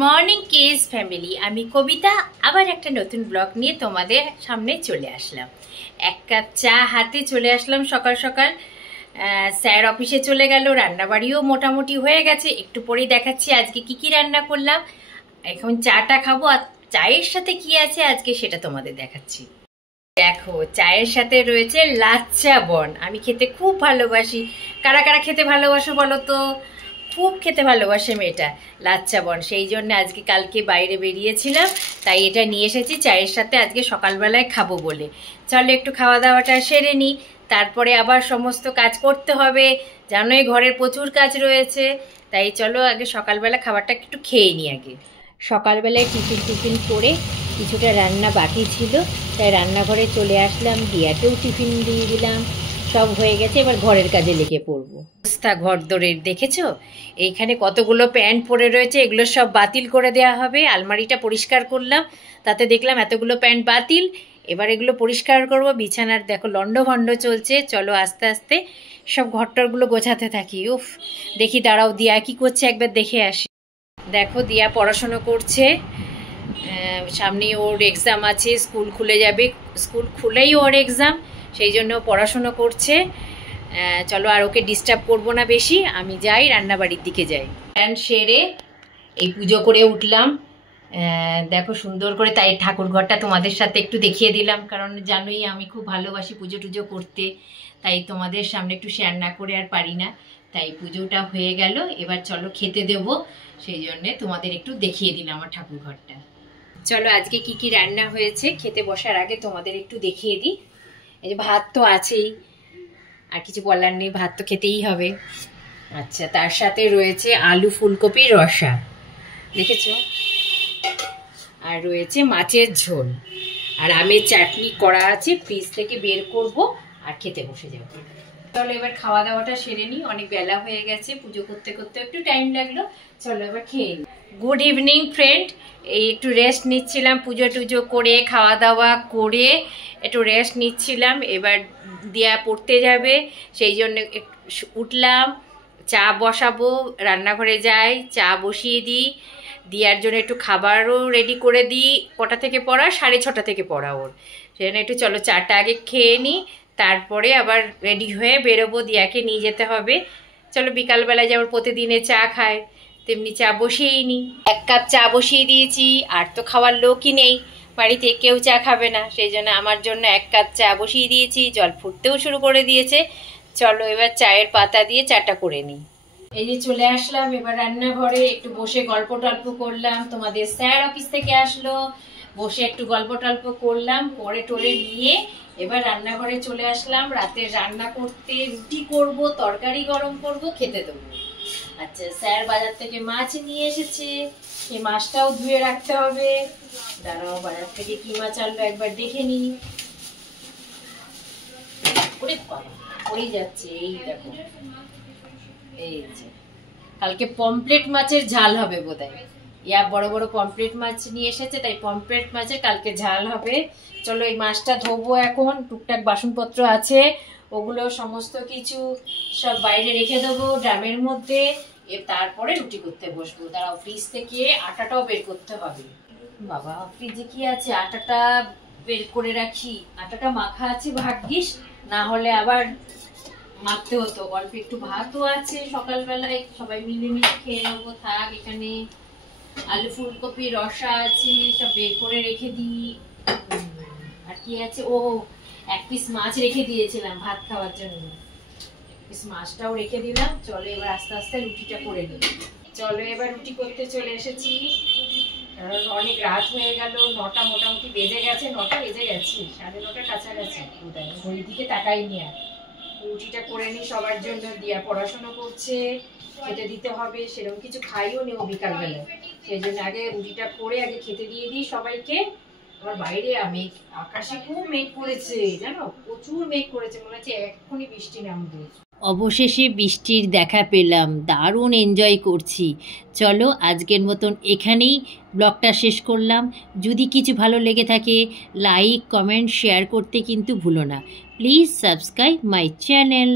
Morning case family, আমি কবিতা আবার একটা নতুন ব্লগ নিয়ে তোমাদের সামনে চলে আসলাম। এক কাপ চা হাতে চলে আসলাম সকাল সকাল। স্যার অফিসে চলে গেল, রান্নাবাড়িও মোটামুটি হয়ে গেছে। একটু পরেই দেখাচ্ছি আজকে কি কি রান্না করলাম। এখন চাটা খাবো, আর চায়ের সাথে কি আছে আজকে সেটা তোমাদের দেখাচ্ছি। দেখো, চায়ের সাথে রয়েছে লাচ্চা বন। আমি খেতে খুব ভালোবাসি। কারা কারা খেতে ভালোবাসো বলো তো? খুব খেতে ভালোবাসে মেয়েটা লাচ্চা বন। সেই জন্য আজকে কালকে বাইরে বেরিয়েছিলাম, তাই এটা নিয়ে এসেছি চায়ের সাথে আজকে সকালবেলায় খাবো বলে। চলো একটু খাওয়া দাওয়াটা সেরে নিই, তারপরে আবার সমস্ত কাজ করতে হবে। জানোই ঘরের প্রচুর কাজ রয়েছে, তাই চলো আগে সকালবেলা খাবারটা একটু খেয়ে নিই। আগে সকালবেলায় টিফিন করে কিছুটা রান্না বাকি ছিল, তাই রান্নাঘরে চলে আসলাম। দিয়াকেও টিফিন দিয়ে দিলাম, সব হয়ে গেছে। এবার ঘরের কাজে লেগে পড়বো। অবস্থা ঘর দরের দেখেছো, এইখানে কতগুলো প্যান্ট পরে রয়েছে, এগুলো সব বাতিল করে দেওয়া হবে। আলমারিটা পরিষ্কার করলাম, তাতে দেখলাম এতগুলো প্যান্ট বাতিল। এবার এগুলো পরিষ্কার করব। বিছানার দেখো লন্ডভন্ড চলছে। চলো আস্তে আস্তে সব ঘরটরগুলো গোছাতে থাকি। উফ, দেখি দাঁড়াও দিয়া কি করছে একবার দেখে আসি। দেখো দিয়া পড়াশুনো করছে, সামনে ওর এক্সাম আছে, স্কুল খুলে যাবে। স্কুল খুলেই ওর এক্সাম, সেই জন্য পড়াশুনো করছে। চলো আর ওকে ডিস্টার্ব করবো না বেশি, আমি যাই রান্নাবাড়ির দিকে যাই। প্যান্ট সেরে এই পুজো করে উঠলাম। দেখো সুন্দর করে, তাই ঠাকুর ঘরটা তোমাদের সাথে একটু দেখিয়ে দিলাম, কারণ জানোই আমি খুব ভালোবাসি পুজো টুজো করতে, তাই তোমাদের সামনে একটু শেয়ার না করে আর পারি না। তাই পুজোটা হয়ে গেল, এবার চলো খেতে দেবো, সেই জন্যে তোমাদের একটু দেখিয়ে দিলাম আমার ঠাকুর ঘরটা। চলো আজকে কি কি রান্না হয়েছে খেতে বসার আগে তোমাদের একটু দেখিয়ে দিই। এই যে ভাত তো আছেই, আর কিছু বলার নেই, ভাত তো খেতেই হবে। আচ্ছা, তার সাথে রয়েছে আলু ফুলকপির রসা, দেখেছো, আর রয়েছে মাছের ঝোল, আর আমের চাটনি করা আছে, ফ্রিজ থেকে বের করব আর খেতে বসে যাব। চলো এবার খাওয়া দাওয়াটা সেরে নিই, অনেক বেলা হয়ে গেছে, পুজো করতে করতে একটু টাইম লাগলো। চলো এবার খেয়ে নিই। গুড ইভিনিং ফ্রেন্ড, এই একটু রেস্ট নিচ্ছিলাম, পুজো টুজো করে খাওয়া দাওয়া করে একটু রেস্ট নিচ্ছিলাম। এবার দিয়া পড়তে যাবে, সেই জন্য উঠলাম, চা বসাবো, রান্নাঘরে যাই, চা বসিয়ে দিই। দিয়ার জন্য একটু খাবারও রেডি করে দিই। কটা থেকে পড়া? 6:30 থেকে পড়া ওর, সেজন্য একটু চলো চাটা আগে খেয়ে নিই, তারপরে আবার রেডি হয়ে বেরোবো, দিয়াকে নিয়ে যেতে হবে। চলো বিকালবেলায় যেমন প্রতিদিনে চা খায়, তেমনি চা বসিয়েই নিই। 1 কাপ চা বসিয়ে দিয়েছি, আর তো খাওয়ার লোকই নেই বাড়িতে, কেউ চা খাবে না, সেই জন্য আমার জন্য 1 কাপ চা বসিয়ে দিয়েছি। জল ফুটতেও শুরু করে দিয়েছে। চলো এবার চায়ের পাতা দিয়ে চাটা করে নিই। এই যে চলে আসলাম এবার রান্নাঘরে, একটু বসে গল্প টল্প করলাম। তোমাদের স্যার অফিস থেকে আসলো, বসে একটু গল্প টল্প করলাম, করে টোরে নিয়ে এবার রান্নাঘরে চলে আসলাম রাতের রান্না করতে। রুটি করব, তরকারি গরম করব, খেতে দেবো। আচ্ছা, স্যার বাজার থেকে মাছ নিয়ে এসেছে, এই মাছটাও ধুয়ে রাখতে হবে। দাঁড়াও, বাজার থেকে কি মাছ আনলো একবার দেখে নিই। ওরে বাবা, পড়ে যাচ্ছে, এই দেখো, এই যে কালকে পমফ্রেট মাছের ঝাল হবে বোধহয়। ইয়া বড় বড় পমফ্রেট মাছ নিয়ে এসেছে, তাই পমফ্রেট মাছের কালকে ঝাল হবে। চলো এই মাছটা ধোবো এখন, টুকটাক বাসনপত্র আছে, ওগুলো সমস্ত কিছু সব বাইরে রেখে দেবো ড্রামের মধ্যে। তারপরে রুটি করতে বসবো। দাঁড়াও, ফ্রিজ থেকে আটাটাও বের করতে হবে। বাবা, ফ্রিজে কি আছে, আটাটা বের করে রাখি। আটাটা মাখা আছে ভাগ্যিস, না হলে আবার মাখতে হতো। অল্প একটু ভাতও আছে, সকালবেলায় সবাই মিলেমিশে খেয়ে নেবো। থাক এখানে, আলু ফুলকপির রসা আছে, সব বের করে রেখে দিই। আর কি আছে, ও 1 পিস মাছ রেখে দিয়েছিলাম ভাত খাওয়ার জন্য, 1 পিস মাছটাও রেখে দিলাম। চলো এবার আস্তে আস্তে রুটিটা করে নিই। চলো এবার রুটি করতে চলে এসেছি, কারণ অনেক রাত হয়ে গেল, 9টা মোটামুটি বেজে গেছে, 9টা বেজে গেছে, 9:30 কাছাকাছি বোধহয়, ঘড়ির দিকে তাকাইনি আর। রুটিটা করে নিই সবার জন্য। দিয়া পড়াশোনা করছে, খেতে দিতে হবে, সেরকম কিছু খাইও নেও বিকালবেলায়, সেই জন্য আগে রুটিটা করে আগে খেতে দিয়ে দিই সবাইকে। আমার বাইরে মেঘ, আকাশে খুব মেঘ করেছে জানো, প্রচুর মেঘ করেছে, মনে হচ্ছে এক্ষুনি বৃষ্টি নামবে। অবশেষে বৃষ্টির দেখা পেলাম, দারুণ এনজয় করছি। চলো আজকের মতন এখানেই ব্লগটা শেষ করলাম। যদি কিছু ভালো লেগে থাকে লাইক কমেন্ট শেয়ার করতে কিন্তু ভুলো না। Please subscribe my channel.